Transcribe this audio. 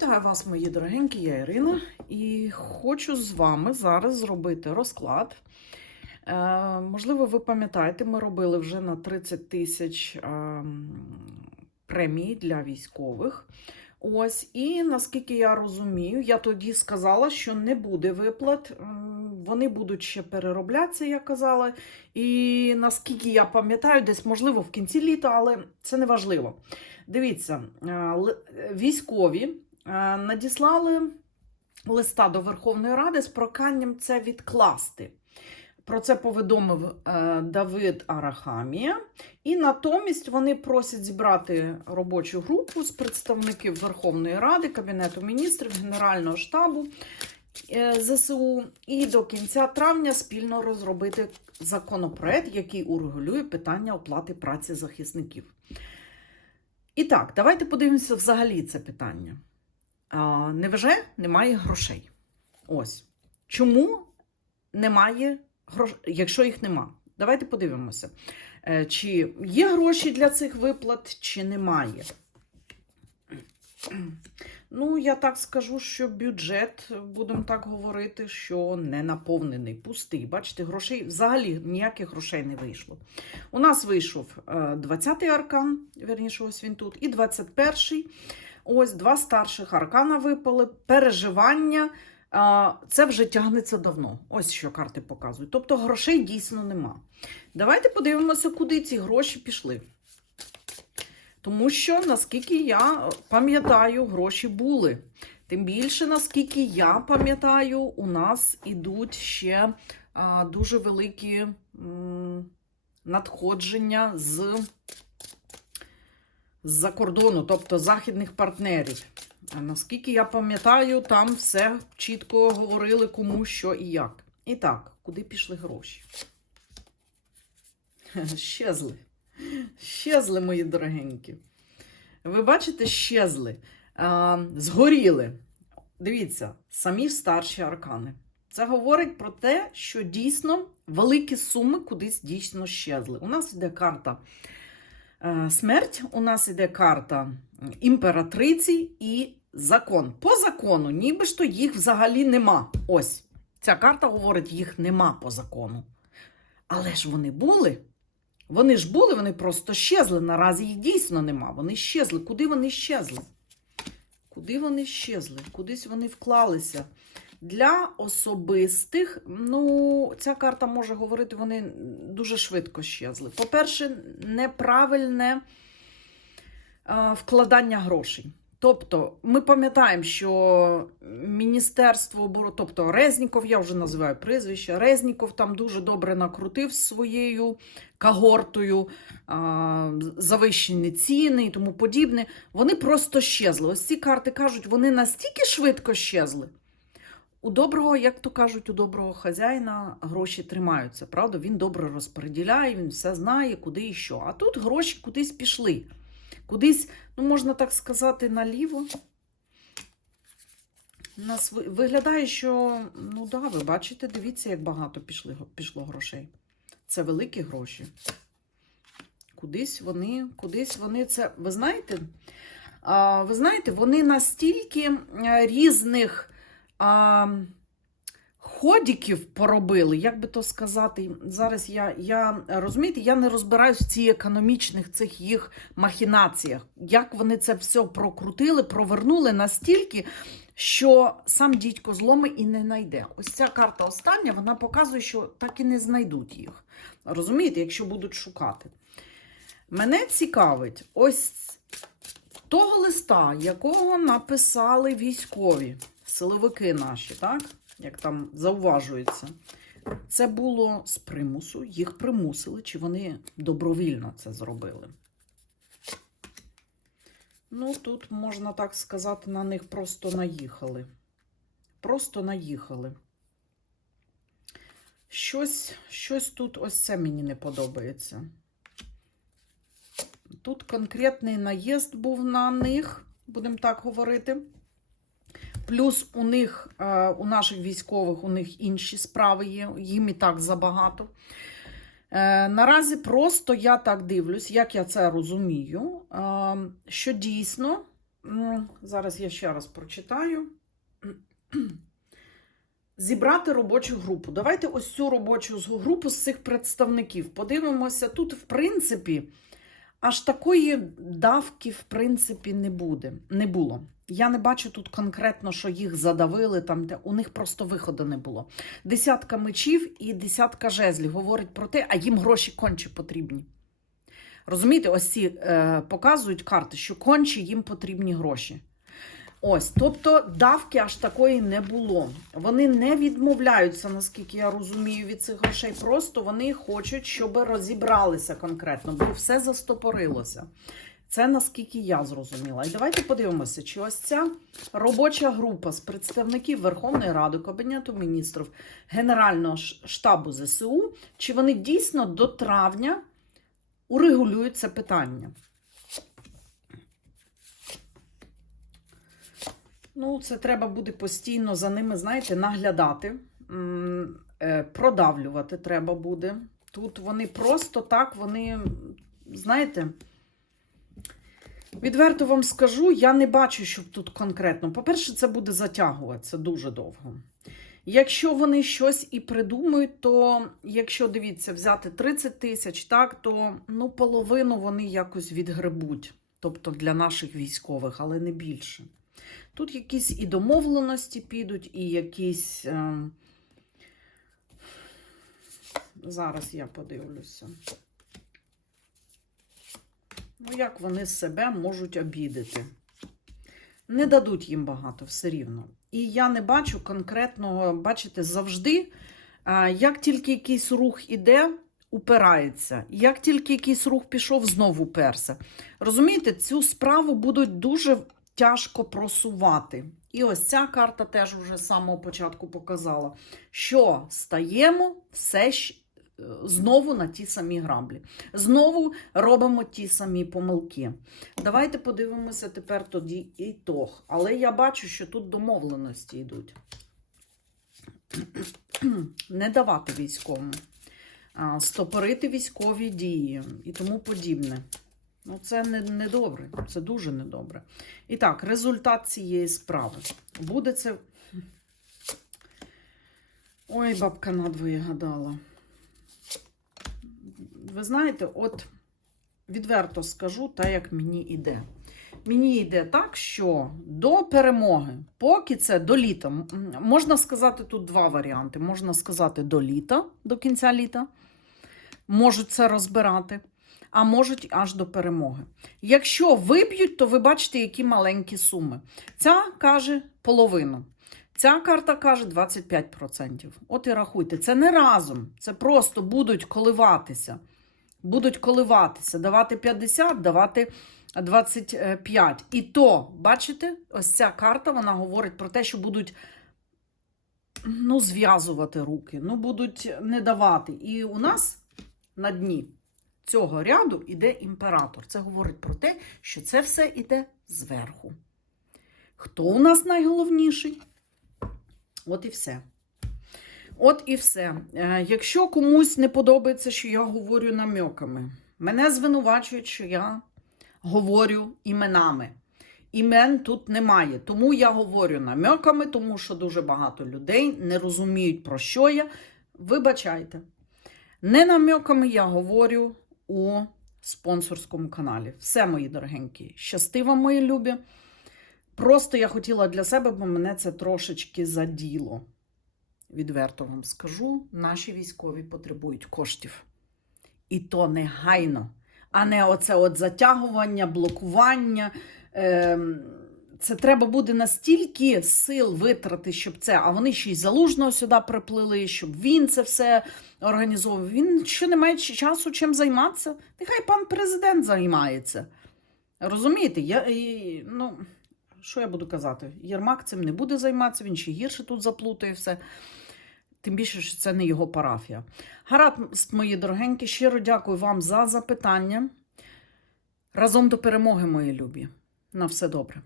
Вітаю вас, мої дорогенькі, я Ірина, і хочу з вами зараз зробити розклад. Е, можливо, ви пам'ятаєте, ми робили вже на 30 тисяч е, премій для військових. Ось, і наскільки я розумію, я тоді сказала, що не буде виплат, вони будуть ще перероблятися, я казала. І наскільки я пам'ятаю, десь можливо в кінці літа, але це не важливо. Дивіться, е, військові надіслали листа до Верховної Ради з проханням це відкласти. Про це повідомив е, Давид Арахамія. І натомість вони просять зібрати робочу групу з представників Верховної Ради, Кабінету міністрів, Генерального штабу е, ЗСУ і до кінця травня спільно розробити законопроект, який урегулює питання оплати праці захисників. І так, давайте подивимося взагалі це питання. Невже немає грошей? Ось. Чому немає грошей, якщо їх нема? Давайте подивимося, Е, чи є гроші для цих виплат, чи немає. Ну, я так скажу, що бюджет, будемо так говорити, що не наповнений, пустий. Бачите, грошей взагалі ніяких грошей не вийшло. У нас вийшов е, 20-й аркан, верніше, ось він тут, і 21-й. Ось два старших аркана випали, переживання. Це вже тягнеться давно. Ось що карти показують. Тобто грошей дійсно нема. Давайте подивимося, куди ці гроші пішли. Тому що, наскільки я пам'ятаю, гроші були. Тим більше, наскільки я пам'ятаю, у нас ідуть ще дуже великі надходження з, з-за кордону, тобто західних партнерів. А наскільки я пам'ятаю, там все чітко говорили, кому що і як. І так, куди пішли гроші? Щезли. Щезли, мої дорогенькі. Ви бачите, щезли, згоріли. Дивіться, самі старші аркани. Це говорить про те, що дійсно великі суми кудись дійсно щезли. У нас йде карта смерть, у нас йде карта імператриці і закон. По закону, ніби ж їх взагалі нема. Ось. Ця карта говорить, їх нема по закону. Але ж вони були. Вони ж були, вони просто щезли. Наразі їх дійсно нема. Вони щезли. Куди вони щезли? Куди вони щезли? Кудись вони вклалися. Для особистих, ну, ця карта може говорити, вони дуже швидко щезли. По-перше, неправильне е, вкладання грошей. Тобто, ми пам'ятаємо, що Міністерство тобто Резніков, я вже називаю прізвище, Резніков там дуже добре накрутив своєю когортою, а, завищені ціни і тому подібне. Вони просто щезли. Ось ці карти кажуть, вони настільки швидко щезли. У доброго, як то кажуть, у доброго хазяїна гроші тримаються. Правда, він добре розподіляє, він все знає, куди і що. А тут гроші кудись пішли. Кудись, ну можна так сказати, наліво. У нас виглядає, що, ну да, ви бачите, дивіться, як багато пішли, пішло грошей. Це великі гроші. Кудись вони, кудись вони це. Ви знаєте? Ви знаєте, вони настільки е, різних а, ходіків поробили, як би то сказати, зараз я, я розумієте, я не розбираюсь в цих економічних цих їх махінаціях, як вони це все прокрутили, провернули настільки, що сам дідько зломи і не знайде. Ось ця карта остання, вона показує, що так і не знайдуть їх. Розумієте, якщо будуть шукати. Мене цікавить ось того листа, якого написали військові, силовики наші, так? Як там зауважується. Це було з примусу, їх примусили, чи вони добровільно це зробили. Ну, тут, можна так сказати, на них просто наїхали. Просто наїхали. Щось, щось тут, ось це мені не подобається. Тут конкретний наїзд був на них, будемо так говорити. Плюс у них, е, у наших військових, у них інші справи є, їм і так забагато. Е, Наразі просто я так дивлюсь, як я це розумію, е, що дійсно зараз я ще раз прочитаю. Зібрати робочу групу. Давайте ось цю робочу групу з цих представників. Подивимося, тут, в принципі, аж такої давки, в принципі, не буде. Не було. Я не бачу тут конкретно, що їх задавили, там, де у них просто виходу не було. Десятка мечів і десятка жезлів говорить про те, а їм гроші конче потрібні. Розумієте, ось ці е, показують карти, що конче їм потрібні гроші. Ось, тобто давки аж такої не було. Вони не відмовляються, наскільки я розумію, від цих грошей. Просто вони хочуть, щоб розібралися конкретно, бо все застопорилося. Це наскільки я зрозуміла. І давайте подивимося, чи ось ця робоча група з представників Верховної Ради, Кабінету міністрів, Генерального штабу ЗСУ, чи вони дійсно до травня урегулюють це питання. Ну, це треба буде постійно за ними, знаєте, наглядати, е, продавлювати треба буде. Тут вони просто так, вони, знаєте, відверто вам скажу, я не бачу, щоб тут конкретно. По-перше, це буде затягуватися дуже довго. Якщо вони щось і придумають, то якщо дивіться, взяти 30 тисяч, так, то ну, половину вони якось відгребуть. Тобто для наших військових, але не більше. Тут якісь і домовленості підуть, і якісь. Е... Зараз я подивлюся. Ну, як вони себе можуть обідати? Не дадуть їм багато все рівно. І я не бачу конкретного, бачите, завжди, е, як тільки якийсь рух іде, упирається. Як тільки якийсь рух пішов, знову перся. Розумієте, цю справу будуть дуже тяжко просувати. І ось ця карта теж вже з самого початку показала, що стаємо все щ- е, знову на ті самі граблі. Знову робимо ті самі помилки. Давайте подивимося тепер тоді ітог. Але я бачу, що тут домовленості йдуть. Не давати військовому, стопорити військові дії і тому подібне. Ну, це не, не це дуже недобре. І так, результат цієї справи. Буде це. Ой, бабка надвоє гадала. Ви знаєте, от відверто скажу, так як мені йде. Мені йде так, що до перемоги, поки це до літа, можна сказати тут два варіанти. Можна сказати до літа, до кінця літа, можуть це розбирати, а можуть аж до перемоги. Якщо виб'ють, то ви бачите, які маленькі суми. Ця каже половину. Ця карта каже 25%. От і рахуйте, це не разом, це просто будуть коливатися. Будуть коливатися, давати 50, давати 25. І то, бачите, ось ця карта вона говорить про те, що будуть ну, зв'язувати руки, ну, будуть не давати. І у нас на дні цього ряду іде імператор. Це говорить про те, що це все іде зверху. Хто у нас найголовніший? От і все. От і все. Е, Якщо комусь не подобається, що я говорю намеками, мене звинувачують, що я говорю іменами. Імен тут немає. Тому я говорю намеками, тому що дуже багато людей не розуміють, про що я. Вибачайте. Не намеками я говорю у спонсорському каналі. Все, мої дорогенькі. Щасти вам, мої любі. Просто я хотіла для себе, бо мене це трошечки заділо. Відверто вам скажу, наші військові потребують коштів. І то негайно, а не оце от затягування, блокування. Ем, Це треба буде настільки сил витрати, щоб це, а вони ще й залужного сюди приплили, щоб він це все організовував. Він що не має часу чим займатися? Нехай пан президент займається. Розумієте, я, і, ну, що я буду казати? Єрмак цим не буде займатися, він ще гірше тут заплутає все. Тим більше, що це не його парафія. Гаразд, мої дорогенькі, щиро дякую вам за запитання. Разом до перемоги, мої любі. На все добре.